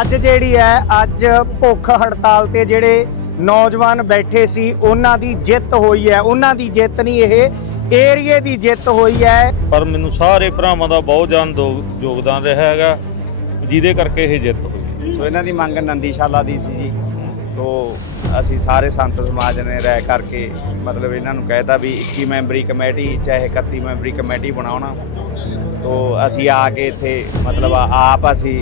ਅੱਜ ਜਿਹੜੀ ਹੈ ਅੱਜ ਭੁੱਖ ਹੜਤਾਲ ਤੇ ਜਿਹੜੇ ਨੌਜਵਾਨ ਬੈਠੇ ਸੀ ਉਹਨਾਂ ਦੀ ਜਿੱਤ ਹੋਈ ਹੈ। ਉਹਨਾਂ ਦੀ ਜਿੱਤ ਨਹੀਂ ਇਹ ਏਰੀਏ ਦੀ ਜਿੱਤ ਹੋਈ ਹੈ। ਪਰ ਮੈਨੂੰ ਸਾਰੇ ਭਰਾਵਾਂ ਦਾ ਬਹੁਤ ਜਾਨ ਦੋ- ਯੋਗਦਾਨ ਰਿਹਾ ਹੈਗਾ ਜਿਹਦੇ ਕਰਕੇ ਇਹ ਜਿੱਤ ਹੋਈ। ਸੋ ਇਹਨਾਂ ਦੀ ਮੰਗ ਨੰਦੀਸ਼ਾਲਾ ਦੀ ਸੀ ਜੀ। ਸੋ ਅਸੀਂ ਸਾਰੇ ਸੰਤ ਸਮਾਜ ਨੇ ਰਾਇ ਕਰਕੇ ਮਤਲਬ ਇਹਨਾਂ ਨੂੰ ਕਹਿਤਾ ਵੀ 21 ਮੈਂਬਰੀ ਕਮੇਟੀ ਚਾਹੇ 31 ਮੈਂਬਰੀ ਕਮੇਟੀ ਬਣਾਉਣਾ। ਤੋ ਅਸੀਂ ਆ ਕੇ ਇੱਥੇ ਮਤਲਬ ਆਪ ਅਸੀਂ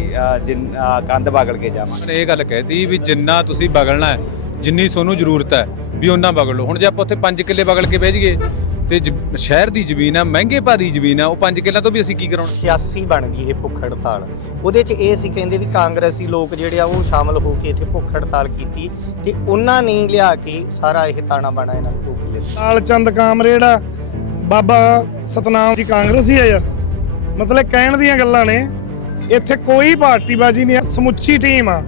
ਜਿੰਨ ਕੰਧ ਬਗਲ ਕੇ ਜਾਵਾਂਗੇ। ਉਹਨੇ ਇਹ ਗੱਲ ਕਹਿਤੀ ਵੀ ਜਿੰਨਾ ਤੁਸੀਂ ਬਗਲਣਾ ਹੈ ਜਿੰਨੀ ਤੁਹਾਨੂੰ ਜ਼ਰੂਰਤ ਹੈ ਵੀ ਉਹਨਾਂ ਬਗਲ ਲਓ। ਹੁਣ ਜੇ ਆਪਾਂ ਉੱਥੇ 5 ਕਿੱਲੇ ਬਗਲ ਕੇ ਬਹਿ ਜਾਈਏ ਤੇ ਜ- ਸ਼ਹਿਰ ਦੀ ਜ਼ਮੀਨ ਹੈ ਮਹਿੰਗੇ ਭਾਅ ਦੀ ਜ਼ਮੀਨ ਹੈ ਉਹ 5 ਕਿੱਲਿਆਂ ਤੋਂ ਵੀ ਅਸੀਂ ਕੀ ਕਰਾਉਣਾ? 86 ਬਣ ਗਈ ਇਹ ਭੁੱਖ ਹੜਤਾਲ। ਉਹਦੇ 'ਚ ਇਹ ਸੀ ਕਹਿੰਦੇ ਵੀ ਕਾਂਗਰਸੀ ਲੋਕ ਜਿਹੜੇ ਆ ਉਹ ਸ਼ਾਮਲ ਹੋ ਕੇ ਇੱਥੇ ਭੁੱਖ ਹੜਤਾਲ ਕੀਤੀ ਤੇ ਉਹਨਾਂ ਨੇ ਲਿਆ ਕੇ ਸਾਰਾ ਇਹ ਤਾਣਾ ਬਾਣਾ ਇਹਨਾਂ ਨੂੰ ਟੋਕ ਲਿਆ ਲਾਲ ਚੰਦ ਕਾਮਰੇਡ ਆ ਬਾਬਾ ਸਤਨਾਮ ਜੀ ਕਾਂਗਰਸੀ ਆ। ਯਾਰ ਮਤਲਬ ਕਹਿਣ ਦੀਆਂ ਗੱਲਾਂ ਨੇ ਇੱਥੇ ਕੋਈ ਪਾਰਟੀਬਾਜ਼ੀ ਨਹੀਂ ਆ ਸਮੁੱਚੀ ਟੀਮ ਆ।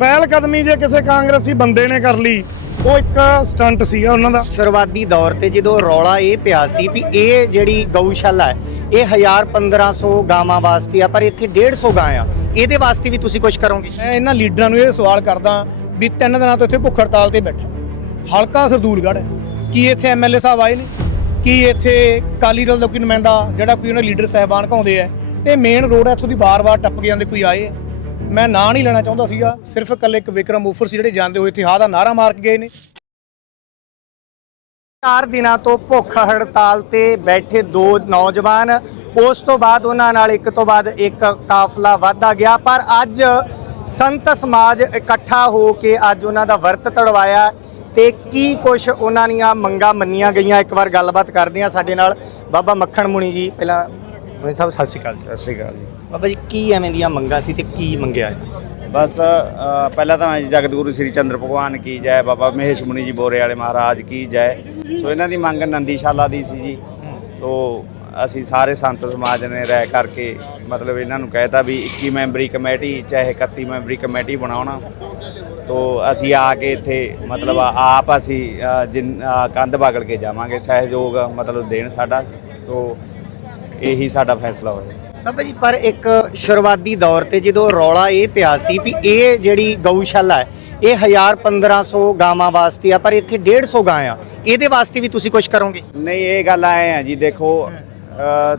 ਪਹਿਲ ਕਦਮੀ ਜੇ ਕਿਸੇ ਕਾਂਗਰਸੀ ਬੰਦੇ ਨੇ ਕਰ ਲਈ ਉਹ ਇੱਕ ਸਟੰਟ ਸੀਗਾ ਉਹਨਾਂ ਦਾ। ਸ਼ੁਰੂਆਤੀ ਦੌਰ ਤੇ ਜਦੋਂ ਰੌਲਾ ਇਹ ਪਿਆ ਸੀ ਵੀ ਇਹ ਜਿਹੜੀ ਗਊਸ਼ਾਲਾ ਹੈ ਇਹ 1000 1500 ਗਾਵਾਂ ਵਾਸਤੇ ਆ ਪਰ ਇੱਥੇ 150 ਗਾਂ ਆ। ਇਹਦੇ ਵਾਸਤੇ ਵੀ ਤੁਸੀਂ ਕੁਝ ਕਰੋਗੇ? ਮੈਂ ਇਹਨਾਂ ਲੀਡਰਾਂ ਨੂੰ ਇਹ ਸਵਾਲ ਕਰਦਾ ਵੀ ਤਿੰਨ ਦਿਨਾਂ ਤੋਂ ਇੱਥੇ ਭੁੱਖ ਹੜਤਾਲ ਤੇ ਬੈਠਾ। ਹਲਕਾ ਸਰਦੂਲਗੜ੍ਹ ਹੈ। ਕੀ ਇੱਥੇ ਐਮਐਲਏ ਸਾਹਿਬ ਆਏ ਨੇ ਕਿ ਇੱਥੇ ਕਾਲੀ ਦਲ ਦਾ ਕੋਈ ਨੁਮਾਇੰਦਾ, ਜਿਹੜਾ ਕੋਈ ਉਹਨਾਂ ਲੀਡਰ ਸਹਿਬਾਨ ਘਾਉਂਦੇ ਆ, ਤੇ ਮੇਨ ਰੋਡ ਹੈ ਇੱਥੋਂ ਦੀ ਬਾਰ-ਬਾਰ ਟੱਪ ਕੇ ਜਾਂਦੇ ਕੋਈ ਆਏ ਮੈਂ ਨਾਂ ਨਹੀਂ ਲੈਣਾ ਚਾਹੁੰਦਾ ਸੀਗਾ, ਸਿਰਫ ਇਕੱਲੇ ਇੱਕ ਵਿਕਰਮ ਉਫਰ ਸੀ ਜਿਹੜੇ ਜਾਂਦੇ ਹੋਏ ਇੱਥੇ ਹਾਂ ਦਾ ਨਾਰਾ ਮਾਰ ਕੇ ਗਏ ਨੇ। ਚਾਰ ਦਿਨਾਂ ਤੋਂ ਭੁੱਖ ਹੜਤਾਲ ਤੇ ਬੈਠੇ ਦੋ ਨੌਜਵਾਨ, ਉਸ ਤੋਂ ਬਾਅਦ ਉਹਨਾਂ ਨਾਲ ਇੱਕ ਤੋਂ ਬਾਅਦ ਇੱਕ ਕਾਫਲਾ ਵਧਦਾ ਗਿਆ, ਪਰ ਅੱਜ ਸੰਤ ਸਮਾਜ ਇਕੱਠਾ ਹੋ ਕੇ ਅੱਜ ਉਹਨਾਂ ਦਾ ਵਰਤ ਤੜਵਾਇਆ। ਤੇ ਕੀ ਕੁਝ ਉਹਨਾਂ ਦੀਆਂ ਮੰਗਾਂ ਮੰਨੀਆਂ ਗਈਆਂ? ਇੱਕ ਵਾਰ ਗੱਲਬਾਤ ਕਰਦੇ ਹਾਂ ਸਾਡੇ ਨਾਲ ਬਾਬਾ ਮੱਖਣ ਮੁਨੀ ਜੀ। ਪਹਿਲਾਂ ਮੁਨੀ ਸਾਹਿਬ ਸਤਿ ਸ਼੍ਰੀ ਅਕਾਲ ਜੀ। ਸਤਿ ਸ਼੍ਰੀ ਅਕਾਲ ਜੀ। ਬਾਬਾ ਜੀ ਕੀ ਐਵੇਂ ਦੀਆਂ ਮੰਗਾਂ ਸੀ ਤੇ ਕੀ ਮੰਗਿਆ? ਬਸ ਪਹਿਲਾਂ ਤਾਂ ਜਗਤਗੁਰੂ ਸ੍ਰੀ ਚੰਦਰ ਭਗਵਾਨ ਕੀ ਜੈ ਬਾਬਾ ਮਹੇਸ਼ ਮੁਨੀ ਜੀ ਬੋਰੇ ਵਾਲੇ ਮਹਾਰਾਜ ਕੀ ਜੈ। ਸੋ ਇਹਨਾਂ ਦੀ ਮੰਗ ਨੰਦੀਸ਼ਾਲਾ ਦੀ ਸੀ ਜੀ। ਸੋ ਅਸੀਂ ਸਾਰੇ ਸੰਤ ਸਮਾਜ ਨੇ ਰਾਇ ਕਰਕੇ ਮਤਲਬ ਇਹਨਾਂ ਨੂੰ ਕਹਿਤਾ ਵੀ 21 ਮੈਂਬਰੀ ਕਮੇਟੀ ਚਾਹੇ 31 ਮੈਂਬਰੀ ਕਮੇਟੀ ਬਣਾਉਣਾ। ਤੋ ਅਸੀਂ ਆ ਕੇ ਇੱਥੇ ਮਤਲਬ ਆਪ ਅਸੀਂ ਕੰਧ ਬਗਲ ਕੇ ਜਾਵਾਂਗੇ ਸਹਿਯੋਗ ਮਤਲਬ ਦੇਣ ਸਾਡਾ। ਸੋ ਇਹੀ ਸਾਡਾ ਫੈਸਲਾ ਹੋਇਆ। ਬਾਬਾ ਜੀ ਪਰ ਇੱਕ ਸ਼ੁਰੂਆਤੀ ਦੌਰ ਤੇ ਜਦੋਂ ਰੌਲਾ ਇਹ ਪਿਆ ਸੀ ਵੀ ਇਹ ਜਿਹੜੀ ਗਊਸ਼ਾਲਾ ਹੈ ਇਹ 1000 1500 ਗਾਵਾਂ ਵਾਸਤੇ ਆ ਪਰ ਇੱਥੇ 150 ਗਾਂ ਆ। ਇਹਦੇ ਵਾਸਤੇ ਵੀ ਤੁਸੀਂ ਕੁਝ ਕਰੋਗੇ? ਨਹੀਂ ਇਹ ਗੱਲ ਆਏ ਆ ਜੀ ਦੇਖੋ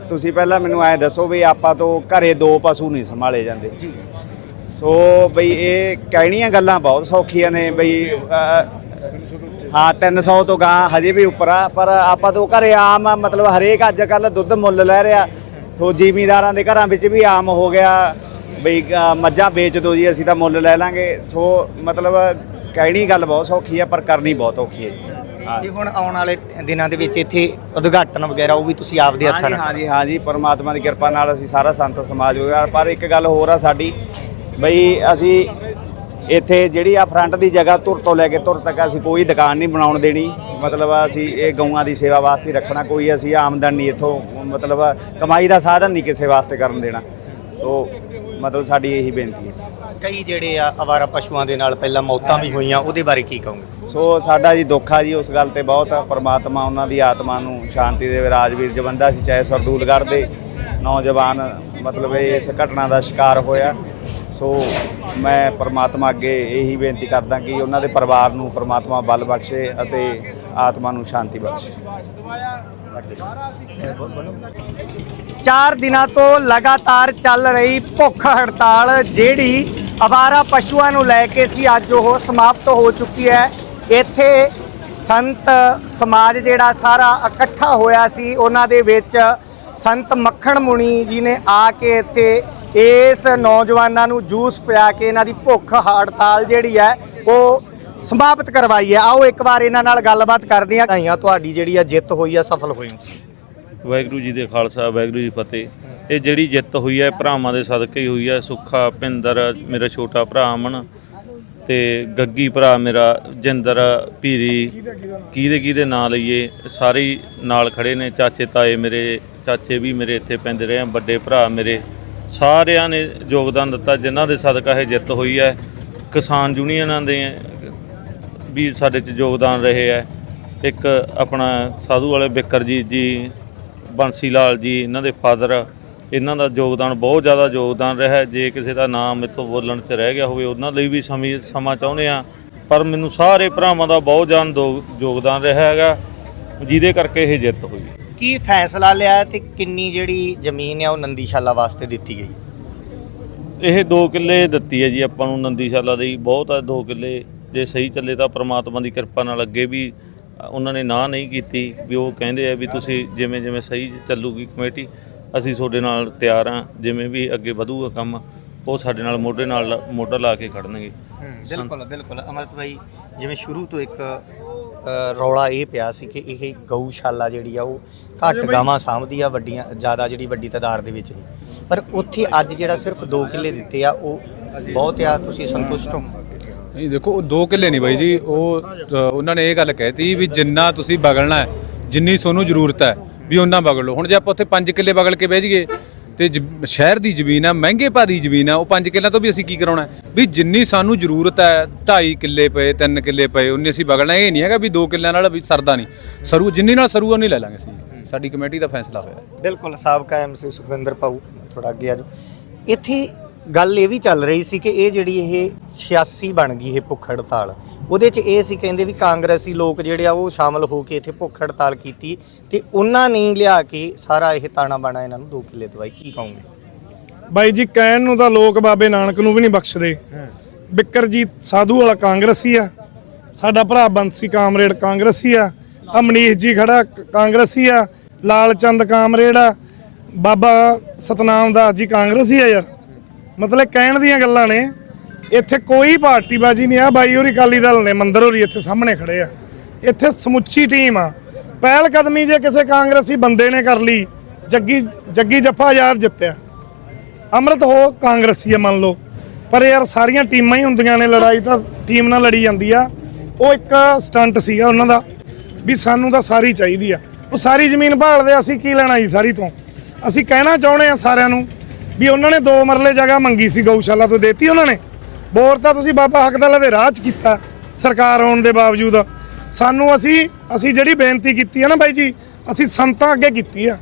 ਤੁਸੀਂ ਪਹਿਲਾਂ ਮੈਨੂੰ ਐ ਦੱਸੋ ਵੀ ਆਪਾਂ ਤੋਂ ਘਰੇ ਦੋ ਪਸ਼ੂ ਨਹੀਂ ਸੰਭਾਲੇ ਜਾਂਦੇ। ਜੀ। ਸੋ ਬਈ ਇਹ ਕਹਿਣੀਆਂ ਗੱਲਾਂ ਬਹੁਤ ਸੌਖੀਆਂ ਨੇ ਬਈ ਹਾਂ 300 ਤੋਂ ਗਾਂ ਹਜੇ ਵੀ ਉੱਪਰ ਆ ਪਰ ਆਪਾਂ ਤੋਂ ਘਰੇ ਆਮ ਮਤਲਬ ਹਰੇਕ ਅੱਜ ਕੱਲ ਦੁੱਧ ਮੁੱਲ ਲੈ ਰਿਹਾ। ਸੋ ਜ਼ਿਮੀਦਾਰਾਂ ਦੇ ਘਰਾਂ ਵਿੱਚ ਵੀ ਆਮ ਹੋ ਗਿਆ। ਬਈ ਮੱਝਾਂ ਵੇਚ ਦਿਓ ਜੀ ਅਸੀਂ ਤਾਂ ਮੁੱਲ ਲੈ ਲਾਂਗੇ। ਸੋ ਮਤਲਬ ਕਹਿਣੀ ਗੱਲ ਬਹੁਤ ਸੌਖੀ ਆ ਪਰ ਕਰਨੀ ਬਹੁਤ ਔਖੀ ਹੈ ਜੀ। ਹਾਂ ਤੇ ਹੁਣ ਆਉਣ ਵਾਲੇ ਦਿਨਾਂ ਦੇ ਵਿੱਚ ਇੱਥੇ ਉਦਘਾਟਨ ਵਗੈਰਾ ਉਹ ਵੀ ਤੁਸੀਂ ਆਪਦੇ ਹੱਥਾਂ ਹਾਂਜੀ ਨਾਲ ਹਾਂਜੀ ਹਾਂਜੀ ਪਰਮਾਤਮਾ ਦੀ ਕਿਰਪਾ ਨਾਲ ਅਸੀਂ ਸਾਰਾ ਸੰਤ ਸਮਾਜ ਹੋਇਆ ਪਰ ਇੱਕ ਗੱਲ ਹੋਰ ਆ ਸਾਡੀ ਬਈ ਅਸੀਂ ਇੱਥੇ ਜਿਹੜੀ ਆ ਫਰੰਟ ਦੀ ਜਗ੍ਹਾ ਧੁਰ ਤੋਂ ਲੈ ਕੇ ਧੁਰ ਤੱਕ ਅਸੀਂ ਕੋਈ ਦੁਕਾਨ ਨਹੀਂ ਬਣਾਉਣ ਦੇਣੀ। ਮਤਲਬ ਅਸੀਂ ਇਹ ਗਊਆਂ ਦੀ ਸੇਵਾ ਵਾਸਤੇ ਰੱਖਣਾ ਕੋਈ ਅਸੀਂ ਆਮਦਨ ਨਹੀਂ ਇਥੋਂ ਮਤਲਬ ਕਮਾਈ ਦਾ ਸਾਧਨ ਨਹੀਂ ਕਿਸੇ ਵਾਸਤੇ ਕਰਨ ਦੇਣਾ। ਸੋ ਮਤਲਬ ਸਾਡੀ ਇਹੀ ਬੇਨਤੀ ਹੈ। ਕਈ ਜਿਹੜੇ ਆ ਅਵਾਰਾ ਪਸ਼ੂਆਂ ਦੇ ਨਾਲ ਪਹਿਲਾਂ ਮੌਤਾਂ ਵੀ ਹੋਈਆਂ ਉਹਦੇ ਬਾਰੇ ਕੀ ਕਹੋਗੇ? ਸੋ ਸਾਡਾ ਜੀ ਦੁੱਖ ਆ ਜੀ ਉਸ ਗੱਲ ਤੇ ਬਹੁਤ ਪਰਮਾਤਮਾ ਉਹਨਾਂ ਦੀ ਆਤਮਾ ਨੂੰ ਸ਼ਾਂਤੀ ਦੇਵੇ ਰਾਜਵੀਰ ਜਵੰਦਾ ਸੀ ਚਾਹੇ ਸਰਦੂਲਗੜ੍ਹ ਦੇ ਨੌਜਵਾਨ ਮਤਲਬ ਇਸ ਘਟਨਾ ਦਾ ਸ਼ਿਕਾਰ ਹੋਇਆ। ਸੋ ਮੈਂ ਪਰਮਾਤਮਾ ਅੱਗੇ ਇਹੀ ਬੇਨਤੀ ਕਰਦਾ ਕਿ ਉਹਨਾਂ ਦੇ ਪਰਿਵਾਰ ਨੂੰ ਪਰਮਾਤਮਾ ਬਲ ਬਖਸ਼ੇ ਅਤੇ ਆਤਮਾ ਨੂੰ ਸ਼ਾਂਤੀ ਬਖਸ਼ੇ। ਚਾਰ ਦਿਨਾਂ ਤੋਂ ਲਗਾਤਾਰ ਚੱਲ ਰਹੀ ਭੁੱਖ ਹੜਤਾਲ, ਜਿਹੜੀ ਅਵਾਰਾ ਪਸ਼ੂਆਂ ਨੂੰ ਲੈ ਕੇ ਸੀ, ਅੱਜ ਉਹ ਸਮਾਪਤ ਹੋ ਚੁੱਕੀ ਹੈ। ਇੱਥੇ ਸੰਤ ਸਮਾਜ ਜਿਹੜਾ ਸਾਰਾ ਇਕੱਠਾ ਹੋਇਆ ਸੀ, ਉਹਨਾਂ ਦੇ ਵਿੱਚ ਸੰਤ ਮੱਖਣ ਮੁਨੀ ਜੀ ਨੇ ਆ ਕੇ ਇੱਥੇ ਇਸ ਨੌਜਵਾਨਾਂ ਨੂੰ ਜੂਸ ਪਿਆ ਕੇ ਇਹਨਾਂ ਦੀ ਭੁੱਖ ਹੜਤਾਲ ਜਿਹੜੀ ਹੈ, ਉਹ ਸਮਾਪਤ ਕਰਵਾਈ ਹੈ ਆਓ ਇੱਕ ਵਾਰ ਇਹਨਾਂ ਨਾਲ ਗੱਲਬਾਤ ਕਰਦੇ ਹਾਂ। ਧੰਨਵਾਦ। ਤੁਹਾਡੀ ਜਿਹੜੀ ਆ ਜਿੱਤ ਹੋਈ ਆ, ਸਫਲ ਹੋਈ। ਵਾਹਿਗੁਰੂ ਜੀ ਦੇ ਖਾਲਸਾ, ਵਾਹਿਗੁਰੂ ਜੀ ਫਤਿਹ। ਇਹ ਜਿਹੜੀ ਜਿੱਤ ਹੋਈ ਹੈ ਭਰਾਵਾਂ ਦੇ ਸਦਕੇ ਹੀ ਹੋਈ ਹੈ ਸੁੱਖਾ, ਭਿੰਦਰ, ਮੇਰਾ ਛੋਟਾ ਭਰਾ ਅਮਨ ਤੇ ਗੱਗੀ ਭਰਾ ਮੇਰਾ ਜਿੰਦਰ ਪੀਰੀ ਕਿਹਦੇ ਕਿਹਦੇ ਨਾਂ ਲਈਏ? ਸਾਰੇ ਹੀ ਨਾਲ ਖੜੇ ਨੇ। ਚਾਚੇ, ਤਾਏ ਮੇਰੇ, ਚਾਚੇ ਵੀ ਮੇਰੇ ਇੱਥੇ ਪੈਂਦੇ ਰਹੇ ਆ। ਵੱਡੇ ਭਰਾ ਮੇਰੇ। ਸਾਰਿਆਂ ਨੇ ਯੋਗਦਾਨ ਦਿੱਤਾ। ਜਿਨ੍ਹਾਂ ਦੇ ਸਦਕਾ ਇਹ ਜਿੱਤ ਹੋਈ ਹੈ ਕਿਸਾਨ ਯੂਨੀਅਨਾਂ ਦੇ ਵੀ ਸਾਡੇ 'ਚ ਯੋਗਦਾਨ ਰਹੇ ਹੈ। ਇੱਕ ਆਪਣਾ ਸਾਧੂ ਵਾਲੇ ਬਿਕਰਜੀਤ ਜੀ ਬੰਸੀ ਲਾਲ ਜੀ ਇਹਨਾਂ ਦੇ ਫਾਦਰ ਇਹਨਾਂ ਦਾ ਯੋਗਦਾਨ ਬਹੁਤ ਜ਼ਿਆਦਾ ਯੋਗਦਾਨ ਰਿਹਾ ਹੈ। ਜੇ ਕਿਸੇ ਦਾ ਨਾਮ ਇੱਥੋਂ ਬੋਲਣ 'ਚ ਰਹਿ ਗਿਆ ਹੋਵੇ ਉਹਨਾਂ ਲਈ ਵੀ ਸਮੇਂ ਸਮਾਂ ਚਾਹੁੰਦੇ ਆ ਪਰ ਮੈਨੂੰ ਸਾਰੇ ਭਰਾਵਾਂ ਦਾ ਬਹੁਤ ਜਾਨ ਦੋ- ਯੋਗਦਾਨ ਰਿਹਾ ਹੈਗਾ। ਜਿਹਦੇ ਕਰਕੇ ਇਹ ਜਿੱਤ ਹੋਈ। ਕੀ ਫੈਸਲਾ ਲਿਆ ਤੇ ਕਿੰਨੀ ਜਿਹੜੀ ਜ਼ਮੀਨ ਆ ਉਹ ਨੰਦੀਸ਼ਾਲਾ ਵਾਸਤੇ ਦਿੱਤੀ ਗਈ? ਇਹ 2 ਕਿੱਲੇ ਦਿੱਤੀ ਹੈ ਜੀ ਆਪਾਂ ਨੂੰ ਨੰਦੀਸ਼ਾਲਾ ਦੀ। ਬਹੁਤ ਹੈ 2 ਕਿੱਲੇ। ਜੇ ਸਹੀ ਚੱਲੇ ਤਾਂ ਪ੍ਰਮਾਤਮਾ ਦੀ ਕਿਰਪਾ ਨਾਲ ਅੱਗੇ ਵੀ ਉਹਨਾਂ ਨੇ ਨਾ ਨਹੀਂ ਕੀਤੀ ਵੀ ਉਹ ਕਹਿੰਦੇ ਆ ਵੀ ਤੁਸੀਂ ਜਿਵੇਂ ਜਿਵੇਂ ਸਹੀ ਚੱਲੂਗੀ ਕਮੇਟੀ ਅਸੀਂ ਤੁਹਾਡੇ ਨਾਲ ਤਿਆਰ ਆ ਜਿਵੇਂ ਵੀ ਅੱਗੇ ਵਧੂਗਾ ਕੰਮ ਉਹ ਸਾਡੇ ਨਾਲ ਮੋਢੇ ਨਾਲ ਮੋਢਾ ਲਾ ਕੇ ਖੜਨਗੇ। ਬਿਲਕੁਲ ਬਿਲਕੁਲ। ਅਮਰਤ ਭਾਈ ਜਿਵੇਂ ਸ਼ੁਰੂ ਤੋਂ ਇੱਕ ਰੌਲਾ ਇਹ ਪਿਆ ਸੀ ਕਿ ਇਹ ਗਊਸ਼ਾਲਾ ਜਿਹੜੀ ਆ ਉਹ ਘੱਟ ਗਾਵਾਂ ਸਾਂਭਦੀ ਆ ਵੱਡੀਆਂ ਜ਼ਿਆਦਾ ਜਿਹੜੀ ਵੱਡੀ ਤਾਦਾਦ ਦੇ ਵਿੱਚ ਨਹੀਂ ਪਰ ਉੱਥੇ ਅੱਜ ਜਿਹੜਾ ਸਿਰਫ 2 ਕਿੱਲੇ ਦਿੱਤੇ ਆ ਉਹ ਬਹੁਤ ਆ ਤੁਸੀਂ ਸੰਤੁਸ਼ਟ ਹੋ? ਨਹੀਂ, ਦੇਖੋ, ਉਹ ਦੋ ਕਿੱਲੇ ਨਹੀਂ ਬਾਈ ਜੀ। ਉਹ ਉਹਨਾਂ ਨੇ ਇਹ ਗੱਲ ਕਹਿਤੀ ਵੀ ਜਿੰਨਾ ਤੁਸੀਂ ਬਗਲਣਾ ਹੈ, ਜਿੰਨੀ ਤੁਹਾਨੂੰ ਜ਼ਰੂਰਤ ਹੈ, ਵੀ ਉਹਨਾਂ ਬਗਲ ਲਓ। ਹੁਣ ਜੇ ਆਪਾਂ ਉੱਥੇ 5 ਕਿੱਲੇ ਬਗਲ ਕੇ ਬਹਿ ਜਾਈਏ, ਤੇ ਜ- ਸ਼ਹਿਰ ਦੀ ਜ਼ਮੀਨ ਆ, ਮਹਿੰਗੇ ਭਾਅ ਦੀ ਜ਼ਮੀਨ ਆ, ਉਹ 5 ਕਿੱਲਿਆਂ ਤੋਂ ਵੀ ਅਸੀਂ ਕੀ ਕਰਾਉਣਾ ਵੀ ਜਿੰਨੀ ਸਾਨੂੰ ਜ਼ਰੂਰਤ ਹੈ 2.5 ਕਿੱਲੇ ਪਏ 3 ਕਿੱਲੇ ਪਏ ਉਨੇ ਅਸੀਂ ਬਗਲਣਾ ਇਹ ਨਹੀਂ ਹੈਗਾ ਵੀ 2 ਕਿੱਲਿਆਂ ਨਾਲ ਵੀ ਸਰਦਾ ਨਹੀਂ। ਸਰੂ, ਜਿੰਨੀ ਨਾਲ ਸਰੂ ਉਨੀ ਲੈ ਲਾਂਗੇ ਅਸੀਂ। ਸਾਡੀ ਕਮੇਟੀ ਦਾ ਫੈਸਲਾ ਹੋਇਆ। ਬਿਲਕੁਲ, ਸਾਬਕਾ ਐਮਸੀ ਸੁਖਵਿੰਦਰ ਪਾਉ ਥੋੜਾ ਅੱਗੇ ਆ ਜਾਓ। ਇੱਥੇ ਗੱਲ ਇਹ ਵੀ ਚੱਲ ਰਹੀ ਸੀ ਕਿ ਇਹ ਜਿਹੜੀ ਇਹ 86 ਬਣ ਗਈ ਇਹ ਭੁੱਖ ਹੜਤਾਲ ਉਹਦੇ 'ਚ ਇਹ ਸੀ ਕਹਿੰਦੇ ਵੀ ਕਾਂਗਰਸੀ ਲੋਕ ਜਿਹੜੇ ਆ ਉਹ ਸ਼ਾਮਲ ਹੋ ਕੇ ਇੱਥੇ ਭੁੱਖ ਹੜਤਾਲ ਕੀਤੀ ਤੇ ਉਹਨਾਂ ਨੇ ਲਿਆ ਕੇ ਸਾਰਾ ਇਹ ਤਾਣਾ ਬਾਣਾ ਇਹਨਾਂ ਨੂੰ 2 ਕਿੱਲੇ ਦਵਾਈ ਕੀ ਕਹੋਗੇ? ਬਾਈ ਜੀ ਕਹਿਣ ਨੂੰ ਤਾਂ ਲੋਕ ਬਾਬੇ ਨਾਨਕ ਨੂੰ ਵੀ ਨਹੀਂ ਬਖਸ਼ਦੇ। ਬਿੱਕਰਜੀਤ ਸਾਧੂ ਵਾਲਾ ਕਾਂਗਰਸੀ ਆ ਸਾਡਾ ਭਰਾ ਬੰਸੀ ਕਾਮਰੇਡ ਕਾਂਗਰਸੀ ਆ ਆ ਮਨੀਸ਼ ਜੀ ਖੜਾ ਕਾਂਗਰਸੀ ਆ ਲਾਲ ਚੰਦ ਕਾਮਰੇਡ ਆ ਬਾਬਾ ਸਤਨਾਮ ਦਾਸ ਜੀ ਕਾਂਗਰਸੀ ਆ ਯਾਰ। ਮਤਲਬ ਕਹਿਣ ਦੀਆਂ ਗੱਲਾਂ ਨੇ, ਇੱਥੇ ਕੋਈ ਪਾਰਟੀਬਾਜੀ ਨਹੀਂ ਆ। ਬਾਈ ਹੋਰੀ ਅਕਾਲੀ ਦਲ ਨੇ, ਮੰਦਰ ਹੋਰੀ ਇੱਥੇ ਸਾਹਮਣੇ ਖੜੇ ਆ। ਇੱਥੇ ਸਮੁੱਚੀ ਟੀਮ ਆ। ਪਹਿਲ ਕਦਮੀ ਜੇ ਕਿਸੇ ਕਾਂਗਰਸੀ ਬੰਦੇ ਨੇ ਕਰ ਲਈ, ਜੱਗੀ ਜੱਗੀ ਜੱਫਾ ਯਾਰ ਜਿੱਤਿਆ। ਅੰਮ੍ਰਿਤ ਹੋ ਕਾਂਗਰਸੀ ਆ ਮੰਨ ਲਓ। ਪਰ ਯਾਰ ਸਾਰੀਆਂ ਟੀਮਾਂ ਹੀ ਹੁੰਦੀਆਂ ਨੇ, ਲੜਾਈ ਤਾਂ ਟੀਮ ਨਾਲ ਲੜੀ ਜਾਂਦੀ ਆ। ਉਹ ਇੱਕ ਸਟੰਟ ਸੀਗਾ ਉਹਨਾਂ ਦਾ, ਵੀ ਸਾਨੂੰ ਤਾਂ ਸਾਰੀ ਚਾਹੀਦੀ ਆ। ਉਹ ਸਾਰੀ ਜ਼ਮੀਨ ਭਾਲਦੇ ਅਸੀਂ ਕੀ ਲੈਣਾ ਜੀ ਸਾਰੀ ਤੋਂ? ਅਸੀਂ ਕਹਿਣਾ ਚਾਹੁੰਦੇ ਆ ਸਾਰਿਆਂ ਨੂੰ ਵੀ ਉਹਨਾਂ ਨੇ ਦੋ ਮਰਲੇ ਜਗ੍ਹਾ ਮੰਗੀ ਸੀ ਗਊਸ਼ਾਲਾ ਤੋਂ ਦੇਤੀ ਉਹਨਾਂ ਨੇ। ਬੋਰ ਤਾਂ ਤੁਸੀਂ ਬਾਬਾ ਹਕਦਲ ਦੇ ਰਾਹ 'ਚ ਕੀਤਾ, ਸਰਕਾਰ ਹੋਣ ਦੇ ਬਾਵਜੂਦ। ਸਾਨੂੰ ਅਸੀਂ ਅਸੀਂ ਜਿਹੜੀ ਬੇਨਤੀ ਕੀਤੀ ਹੈ ਨਾ ਬਾਈ ਜੀ, ਅਸੀਂ ਸੰਤਾਂ ਅੱਗੇ ਕੀਤੀ ਆ।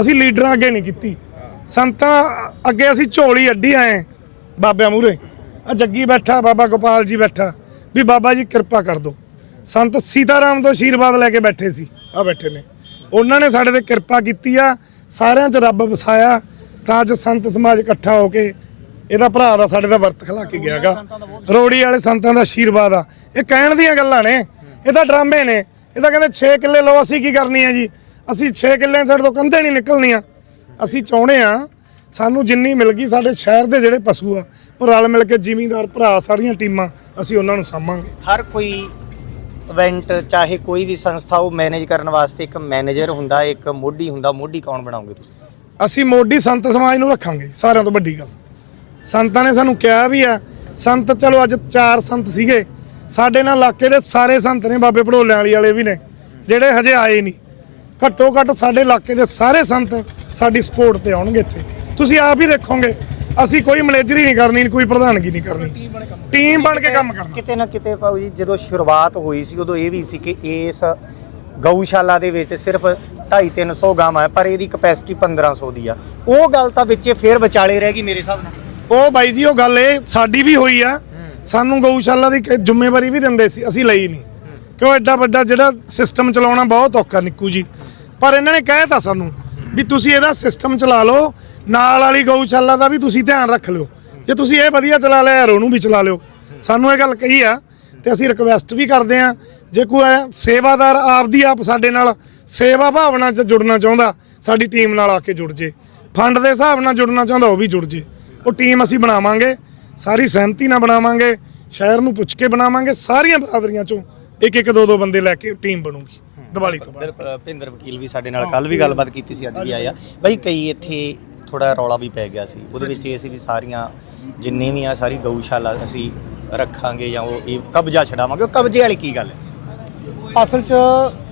ਅਸੀਂ ਲੀਡਰਾਂ ਅੱਗੇ ਨਹੀਂ ਕੀਤੀ। ਸੰਤਾਂ ਅੱਗੇ ਅਸੀਂ ਝੋਲੀ ਅੱਡੀ ਆਏ ਬਾਬਿਆਂ ਮੂਰੇ ਆ ਜੱਗੀ ਬੈਠਾ, ਬਾਬਾ ਗੋਪਾਲ ਜੀ ਬੈਠਾ, ਵੀ ਬਾਬਾ ਜੀ ਕਿਰਪਾ ਕਰ ਦਿਓ। ਸੰਤ ਸੀਤਾਰਾਮ ਤੋਂ ਆਸ਼ੀਰਵਾਦ ਲੈ ਕੇ ਬੈਠੇ ਸੀ, ਆ ਬੈਠੇ ਨੇ। ਉਹਨਾਂ ਨੇ ਸਾਡੇ ਤੇ ਕਿਰਪਾ ਕੀਤੀ ਆ, ਸਾਰਿਆਂ 'ਚ ਰੱਬ ਵਸਾਇਆ। ਤਾਂ ਅੱਜ ਸੰਤ ਸਮਾਜ ਇਕੱਠਾ ਹੋ ਕੇ ਇਹਦਾ ਭਰਾ ਦਾ ਸਾਡੇ ਦਾ ਵਰਤ ਖਲਾ ਕੇ ਗਿਆਗਾ। ਰੋੜੀ ਵਾਲੇ ਸੰਤਾਂ ਦਾ ਆਸ਼ੀਰਵਾਦ ਆ। ਇਹ ਕਹਿਣ ਦੀਆਂ ਗੱਲਾਂ ਨੇ। ਇਹ ਤਾਂ ਡਰਾਮੇ ਨੇ। ਇਹ ਤਾਂ ਕਹਿੰਦੇ 6 ਕਿੱਲੇ ਲਓ, ਅਸੀਂ ਕੀ ਕਰਨੀ ਹੈ ਜੀ? ਅਸੀਂ 6 ਕਿੱਲੇ ਸਾਡੇ ਤੋਂ ਕੰਧੇ ਨਹੀਂ ਨਿਕਲਣੀਆਂ। ਅਸੀਂ ਚਾਹੁੰਦੇ ਆ, ਸਾਨੂੰ ਜਿੰਨੀ ਮਿਲ ਗਈ ਸਾਡੇ ਸ਼ਹਿਰ ਦੇ ਜਿਹੜੇ ਪਸ਼ੂ ਆ, ਉਹ ਰਲ ਮਿਲ ਕੇ ਜ਼ਿਮੀਂਦਾਰ ਭਰਾ ਸਾਰੀਆਂ ਟੀਮਾਂ ਅਸੀਂ ਉਹਨਾਂ ਨੂੰ ਸਾਂਭਾਂਗੇ। ਹਰ ਕੋਈ ਇਵੈਂਟ ਚਾਹੇ ਕੋਈ ਵੀ ਸੰਸਥਾ, ਉਹ ਮੈਨੇਜ ਕਰਨ ਵਾਸਤੇ ਇੱਕ ਮੈਨੇਜਰ ਹੁੰਦਾ, ਇੱਕ ਮੋਢੀ ਹੁੰਦਾ। ਮੋਢੀ ਕੌਣ ਬਣਾਉਂਗੇ ਤੁਸੀਂ? ਅਸੀਂ ਮੋਢੀ ਸੰਤ ਸਮਾਜ ਨੂੰ ਰੱਖਾਂਗੇ, ਸਾਰਿਆਂ ਤੋਂ ਵੱਡੀ ਗੱਲ। ਸੰਤਾਂ ਨੇ ਸਾਨੂੰ ਕਿਹਾ ਵੀ ਆ ਸੰਤ ਚਲੋ ਅੱਜ ਚਾਰ ਸੰਤ ਸੀਗੇ, ਸਾਡੇ ਨਾਲ ਇਲਾਕੇ ਦੇ ਸਾਰੇ ਸੰਤ ਨੇ, ਬਾਬੇ ਭੜੋਲਿਆਂ ਵਾਲੀ ਵਾਲੇ ਵੀ ਨੇ, ਜਿਹੜੇ ਹਜੇ ਆਏ ਨਹੀਂ। ਘੱਟੋ ਘੱਟ ਸਾਡੇ ਇਲਾਕੇ ਦੇ ਸਾਰੇ ਸੰਤ ਸਾਡੀ ਸਪੋਰਟ ਤੇ ਆਉਣਗੇ ਇੱਥੇ। ਤੁਸੀਂ ਆਪ ਹੀ ਦੇਖੋਗੇ, ਅਸੀਂ ਕੋਈ ਮੈਨੇਜਰੀ ਨਹੀਂ ਕਰਨੀ, ਕੋਈ ਪ੍ਰਧਾਨਗੀ ਨਹੀਂ ਕਰਨੀ। ਟੀਮ ਬਣ ਕੇ ਕੰਮ ਕਰਨਾ। ਕਿਤੇ ਨਾ ਕਿਤੇ ਪਾਉ ਜੀ, ਜਦੋਂ ਸ਼ੁਰੂਆਤ ਹੋਈ ਸੀ, ਉਦੋਂ ਇਹ ਵੀ ਸੀ ਕਿ ਇਸ ਗਊਸ਼ਾਲਾ ਦੇ ਵਿੱਚ ਸਿਰਫ 2.5 300 ਗਾਵਾਂ ਹੈ ਪਰ ਇਹਦੀ ਕਪੈਸਿਟੀ 1500 ਦੀ ਆ। ਉਹ ਗੱਲ ਤਾਂ ਵਿੱਚੇ ਫੇਰ ਵਿਚਾਲੇ ਰਹਿ ਗਈ ਮੇਰੇ ਹਿਸਾਬ ਨਾਲ। ਉਹ ਬਾਈ ਜੀ ਉਹ ਗੱਲ ਇਹ ਸਾਡੀ ਵੀ ਹੋਈ ਆ। ਸਾਨੂੰ ਗਊਸ਼ਾਲਾ ਦੀ ਕ- ਜ਼ਿੰਮੇਵਾਰੀ ਵੀ ਦਿੰਦੇ ਸੀ ਅਸੀਂ ਲਈ ਨਹੀਂ। ਕਿਉਂ ਐਡਾ ਵੱਡਾ ਜਿਹੜਾ ਸਿਸਟਮ ਚਲਾਉਣਾ ਬਹੁਤ ਔਖਾ ਨਿੱਕੂ ਜੀ। ਪਰ ਇਹਨਾਂ ਨੇ ਕਹਿਤਾ ਸਾਨੂੰ ਵੀ ਤੁਸੀਂ ਇਹਦਾ ਸਿਸਟਮ ਚਲਾ ਲਓ ਨਾਲ ਵਾਲੀ ਗਊਸ਼ਾਲਾ ਦਾ ਵੀ ਤੁਸੀਂ ਧਿਆਨ ਰੱਖ ਲਿਓ। ਜੇ ਤੁਸੀਂ ਇਹ ਵਧੀਆ ਚਲਾ ਲਿਆ ਯਾਰ ਉਹਨੂੰ ਵੀ ਚਲਾ ਲਿਓ। ਸਾਨੂੰ ਇਹ ਗੱਲ ਕਹੀ ਆ ਤੇ ਅਸੀਂ ਰਿਕਵੈਸਟ ਵੀ ਕਰਦੇ ਆ। ਜੇ ਕੋਈ ਸੇਵਾਦਾਰ ਆਪਦੀ ਆਪ ਸਾਡੇ ਨਾਲ ਸੇਵਾ ਭਾਵਨਾ 'ਚ ਜੁੜਨਾ ਚਾਹੁੰਦਾ ਸਾਡੀ ਟੀਮ ਨਾਲ ਆ ਕੇ ਜੁੜ ਜੇ। ਫੰਡ ਦੇ ਹਿਸਾਬ ਨਾਲ ਜੁੜਨਾ ਚਾਹੁੰਦਾ ਉਹ ਵੀ ਜੁੜ ਜੇ। ਉਹ ਟੀਮ ਅਸੀਂ ਬਣਾਵਾਂਗੇ ਸਾਰੀ ਸਹਿਮਤੀ ਨਾਲ ਬਣਾਵਾਂਗੇ ਸ਼ਹਿਰ ਨੂੰ ਪੁੱਛ ਕੇ ਬਣਾਵਾਂਗੇ ਸਾਰੀਆਂ ਬਰਾਦਰੀਆਂ ਚੋਂ ਇੱਕ ਇੱਕ ਦੋ ਦੋ ਬੰਦੇ ਲੈ ਕੇ ਟੀਮ ਬਣੂਗੀ ਦੀਵਾਲੀ ਤੋਂ ਬਾਅਦ। ਬਿਲਕੁਲ ਭਿੰਦਰ ਵਕੀਲ ਵੀ ਸਾਡੇ ਨਾਲ ਕੱਲ ਵੀ ਗੱਲਬਾਤ ਕੀਤੀ ਸੀ ਅੱਜ ਵੀ ਆਇਆ ਬਈ ਕਈ ਇੱਥੇ ਥੋੜਾ ਰੌਲਾ ਵੀ ਪੈ ਗਿਆ ਸੀ ਉਹਦੇ ਵਿੱਚ ਇਹ ਸੀ ਵੀ ਸਾਰੀਆਂ ਜਿੰਨੇ ਵੀ ਆ ਸਾਰੀ ਗਊਸ਼ਾਲਾ ਅਸੀਂ ਰੱਖਾਂਗੇ ਜਾਂ ਉਹ ਇਹ ਕਬਜ਼ਾ ਛਡਾਵਾਂਗੇ ਉਹ ਕਬਜ਼ੇ ਵਾਲੀ ਕੀ ਗੱਲ ਹੈ? ਅਸਲ 'ਚ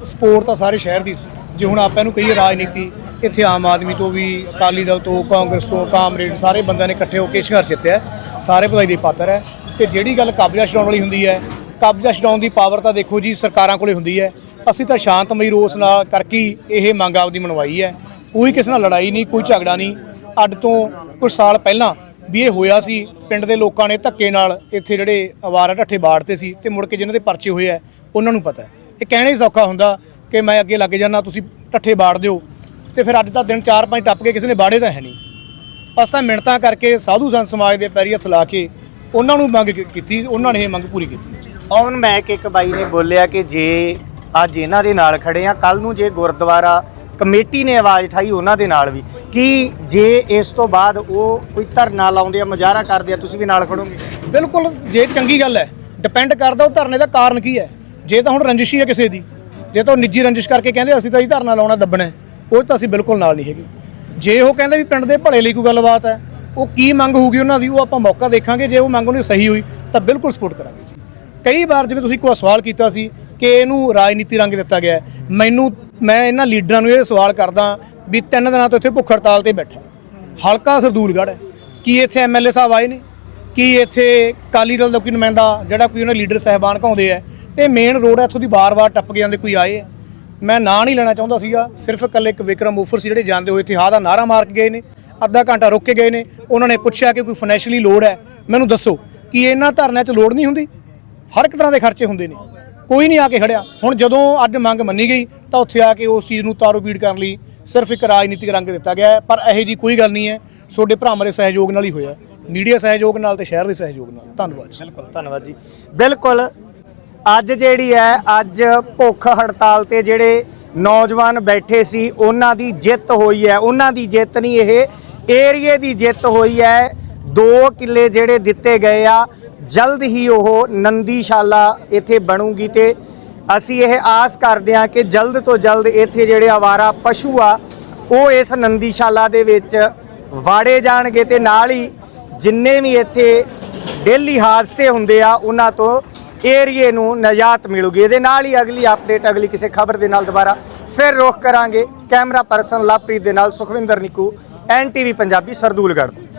ਸਪੋਰਟ ਤਾਂ ਸਾਰੇ ਸ਼ਹਿਰ ਦੀ ਸੀ। ਜੇ ਹੁਣ ਆਪਾਂ ਇਹਨੂੰ ਕਹੀਏ ਰਾਜਨੀਤੀ, ਇੱਥੇ ਆਮ ਆਦਮੀ ਤੋਂ ਵੀ, ਅਕਾਲੀ ਦਲ ਤੋਂ, ਕਾਂਗਰਸ ਤੋਂ, ਕਾਮਰੇਡ ਸਾਰੇ ਬੰਦਿਆਂ ਨੇ ਇਕੱਠੇ ਹੋ ਕੇ ਸੰਘਰਸ਼ ਜਿੱਤਿਆ ਸਾਰੇ ਭਲਾਈ ਦੇ ਪਾਤਰ ਹੈ। ਤੇ ਜਿਹੜੀ ਗੱਲ ਕਬਜ਼ਾ ਛਡਾਉਣ ਵਾਲੀ ਹੁੰਦੀ ਹੈ, ਕਬਜ਼ਾ ਛਡਾਉਣ ਦੀ ਪਾਵਰ ਤਾਂ ਦੇਖੋ ਜੀ ਸਰਕਾਰਾਂ ਕੋਲੇ ਹੁੰਦੀ ਹੈ। ਅਸੀਂ ਤਾਂ ਸ਼ਾਂਤਮਈ ਰੋਸ ਨਾਲ ਕਰਕੇ ਹੀ ਇਹ ਮੰਗ ਆਪਦੀ ਮਨਵਾਈ ਹੈ। ਕੋਈ ਕਿਸੇ ਨਾਲ ਲੜਾਈ ਨਹੀਂ, ਕੋਈ ਝਗੜਾ ਨਹੀਂ। ਅੱਜ ਤੋਂ ਕੁਝ ਸਾਲ ਪਹਿਲਾਂ ਵੀ ਇਹ ਹੋਇਆ ਸੀ, ਪਿੰਡ ਦੇ ਲੋਕਾਂ ਨੇ ਧੱਕੇ ਨਾਲ ਇੱਥੇ ਜਿਹੜੇ ਅਵਾਰਾ ਢੱਠੇ ਬਾੜਤੇ ਸੀ ਤੇ ਮੁੜ ਕੇ ਜਿਨ੍ਹਾਂ ਦੇ ਪਰਚੇ ਹੋਏ ਆ ਉਹਨਾਂ ਨੂੰ ਪਤਾ ਇਹ ਕਹਿਣਾ ਹੀ ਸੌਖਾ ਹੁੰਦਾ ਕਿ ਮੈਂ ਅੱਗੇ ਲੱਗ ਜਾਣਾ ਤੁਸੀਂ ਢੱਠੇ ਬਾੜ ਦਿਓ। ਤੇ ਫਿਰ ਅੱਜ ਤਾਂ ਦਿਨ 4-5 ਟੱਪ ਕੇ ਕਿਸੇ ਨੇ ਬਾੜੇ ਤਾਂ ਹੈ ਨਹੀਂ। ਅਸ ਤਾਂ ਮਿਹਨਤਾਂ ਕਰਕੇ ਸਾਧੂ ਸੰਤ ਸਮਾਜ ਦੇ ਪੈਰੀ ਹੱਥ ਲਾ ਕੇ ਉਹਨਾਂ ਨੂੰ ਮੰਗ ਕੀ- ਕੀਤੀ ਉਹਨਾਂ ਨੇ ਇਹ ਮੰਗ ਪੂਰੀ ਕੀਤੀ ਔਨ ਮੈਕ ਇੱਕ ਬਾਈ ਨੇ ਬੋਲਿਆ ਕਿ ਜੇ ਅੱਜ ਇਹਨਾਂ ਦੇ ਨਾਲ ਖੜੇ ਆ ਕੱਲ ਨੂੰ ਜੇ ਗੁਰਦੁਆਰਾ ਕਮੇਟੀ ਨੇ ਆਵਾਜ਼ ਉਠਾਈ ਉਹਨਾਂ ਦੇ ਨਾਲ ਵੀ ਕੀ ਜੇ ਇਸ ਤੋਂ ਬਾਅਦ ਉਹ ਕੋਈ ਧਰਨਾ ਲਾਉਂਦੇ ਆ ਮੁਜ਼ਾਹਰਾ ਕਰਦੇ ਆ ਤੁਸੀਂ ਵੀ ਨਾਲ ਖੜੋਗੇ? ਬਿਲਕੁਲ ਜੇ ਚੰਗੀ ਗੱਲ ਹੈ ਡਿਪੈਂਡ ਕਰਦਾ ਉਹ ਧਰਨੇ ਦਾ ਕਾਰਨ ਕੀ ਹੈ। ਜੇ ਤਾਂ ਹੁਣ ਰੰਜਿਸ਼ ਹੀ ਹੈ ਕਿਸੇ ਦੀ, ਜੇ ਤਾਂ ਉਹ ਨਿੱਜੀ ਰੰਜਿਸ਼ ਕਰਕੇ ਕਹਿੰਦੇ ਅਸੀਂ ਤਾਂ ਜੀ ਧਰਨਾ ਲਾਉਣਾ ਦੱਬਣਾ ਉਹ ਤਾਂ ਅਸੀਂ ਬਿਲਕੁਲ ਨਾਲ ਨਹੀਂ ਹੈਗੇ। ਜੇ ਉਹ ਕਹਿੰਦੇ ਵੀ ਪਿੰਡ ਦੇ ਭਲੇ ਲਈ ਕੋਈ ਗੱਲਬਾਤ ਹੈ, ਉਹ ਕੀ ਮੰਗ ਹੋਊਗੀ ਉਹਨਾਂ ਦੀ, ਉਹ ਆਪਾਂ ਮੌਕਾ ਦੇਖਾਂਗੇ, ਜੇ ਉਹ ਮੰਗ ਉਹਨੇ ਸਹੀ ਹੋਈ, ਤਾਂ ਬਿਲਕੁਲ ਸਪੋਰਟ ਕਰਾਂਗੇ ਜੀ। ਕਈ ਵਾਰ ਜਿਵੇਂ ਤੁਸੀਂ ਕੋਈ ਸਵਾਲ ਕੀਤਾ ਸੀ ਕਿ ਇਹਨੂੰ ਰਾਜਨੀਤੀ ਰੰਗ ਦਿੱਤਾ ਗਿਆ ਮੈਨੂੰ, ਮੈਂ ਇਹਨਾਂ ਲੀਡਰਾਂ ਨੂੰ ਇਹ ਸਵਾਲ ਕਰਦਾ ਵੀ ਤਿੰਨ ਦਿਨਾਂ ਤੋਂ ਇੱਥੇ ਭੁੱਖ ਹੜਤਾਲ ਤੇ ਬੈਠਾ ਹਲਕਾ ਸਰਦੂਲਗੜ੍ਹ ਹੈ। ਕੀ ਇੱਥੇ ਐਮਐਲਏ ਸਾਹਿਬ ਆਏ ਨੇ? ਕੀ ਇੱਥੇ ਕਾਲੀ ਦਲ ਦਾ ਕੋਈ ਨੁਮਾਇੰਦਾ, ਜਿਹੜਾ ਕੋਈ ਉਹਨਾਂ ਲੀਡਰ ਸਹਿਬਾਨ ਘਾਉਂਦੇ ਆ ਤੇ ਮੇਨ ਰੋਡ ਇੱਥੋਂ ਦੀ ਬਾਰ-ਬਾਰ ਟੱਪ ਕੇ ਜਾਂਦੇ ਕੋਈ ਆਏ ਆ। ਮੈਂ ਨਾਂ ਨਹੀਂ ਲੈਣਾ ਚਾਹੁੰਦਾ ਸੀਗਾ। ਸਿਰਫ ਇਕੱਲੇ ਇੱਕ ਵਿਕਰਮ ਉਫਰ ਸੀ ਜਿਹੜੇ ਜਾਂਦੇ ਹੋਏ ਇੱਥੇ ਹਾਂ ਦਾ ਨਾਰਾ ਮਾਰ ਕੇ ਗਏ ਨੇ, ਅੱਧਾ ਘੰਟਾ ਰੁਕ ਕੇ ਗਏ ਨੇ। ਉਹਨਾਂ ਨੇ ਪੁੱਛਿਆ ਕਿ ਕੋਈ ਫਾਈਨੈਂਸ਼ੀਅਲੀ ਲੋੜ ਹੈ। ਮੈਨੂੰ ਦੱਸੋ ਕਿ ਇਹਨਾਂ ਧਰਨਿਆਂ 'ਚ ਲੋੜ ਨਹੀਂ ਹੁੰਦੀ? ਹਰ ਇੱਕ ਤਰ੍ਹਾਂ ਦੇ ਖਰਚੇ ਹੁੰਦੇ ਨੇ। ਕੋਈ ਨਹੀਂ ਆ ਕੇ ਖੜਿਆ। ਹੁਣ ਜਦੋਂ ਅੱਜ ਮੰਗ ਮੰਨੀ ਗਈ, ਤਾਂ ਉੱਥੇ ਆ ਕੇ ਉਸ ਚੀਜ਼ ਨੂੰ ਤਾਰੋ ਪੀੜ ਕਰਨ ਲਈ ਸਿਰਫ ਇੱਕ ਰਾਜਨੀਤਿਕ ਰੰਗ ਦਿੱਤਾ ਗਿਆ ਹੈ। ਪਰ ਇਹੋ ਜੀ ਕੋਈ ਗੱਲ ਨਹੀਂ ਹੈ। ਤੁਹਾਡੇ ਭਰਾਵਾਂ ਦੇ ਸਹਿਯੋਗ ਨਾਲ ਹੀ ਹੋਇਆ। ਮੀਡੀਆ ਸਹਿਯੋਗ ਨਾਲ ਤੇ ਸ਼ਹਿਰ ਦੇ ਸਹਿਯੋਗ ਨਾਲ। ਧੰਨਵਾਦ ਬਿਲਕੁਲ, ਧੰਨਵਾਦ ਜੀ। ਬਿਲਕੁਲ ਅੱਜ ਜਿਹੜੀ ਹੈ, ਅੱਜ ਭੁੱਖ ਹੜਤਾਲ ਤੇ ਜਿਹੜੇ ਨੌਜਵਾਨ ਬੈਠੇ ਸੀ, ਉਹਨਾਂ ਦੀ ਜਿੱਤ ਹੋਈ ਹੈ। ਉਹਨਾਂ ਦੀ ਜਿੱਤ ਨਹੀਂ, ਇਹ ਏਰੀਏ ਦੀ ਜਿੱਤ ਹੋਈ ਹੈ। ਦੋ ਕਿੱਲੇ ਜਿਹੜੇ ਦਿੱਤੇ ਗਏ ਆ, ਜਲਦ ਹੀ ਉਹ ਨੰਦੀਸ਼ਾਲਾ ਇੱਥੇ ਬਣੂਗੀ ਤੇ ਅਸੀਂ ਇਹ ਆਸ ਕਰਦੇ ਹਾਂ ਕਿ ਜਲਦ ਤੋਂ ਜਲਦ ਇੱਥੇ ਜਿਹੜੇ ਆਵਾਰਾ ਪਸ਼ੂ ਆ, ਉਹ ਇਸ ਨੰਦੀਸ਼ਾਲਾ ਦੇ ਵਿੱਚ ਵਾੜੇ ਜਾਣਗੇ ਤੇ ਨਾਲ ਹੀ ਜਿੰਨੇ ਵੀ ਇੱਥੇ ਡੇਲੀ ਹਾਦਸੇ ਹੁੰਦੇ ਆ, ਉਹਨਾਂ ਤੋਂ ਏਰੀਏ ਨੂੰ ਨਜਾਤ ਮਿਲੂਗੀ। ਇਹਦੇ ਨਾਲ ਹੀ ਅਗਲੀ ਅਪਡੇਟ ਅਗਲੀ ਕਿਸੇ ਖਬਰ ਦੇ ਨਾਲ ਦੁਬਾਰਾ ਫਿਰ ਰੁਖ ਕਰਾਂਗੇ। ਕੈਮਰਾ ਪਰਸਨ ਲਵਪ੍ਰੀਤ ਦੇ ਨਾਲ ਸੁਖਵਿੰਦਰ ਨਿੱਕੂ ਐਨਟੀਵੀ ਪੰਜਾਬੀ ਸਰਦੂਲਗੜ੍ਹ ਤੋਂ।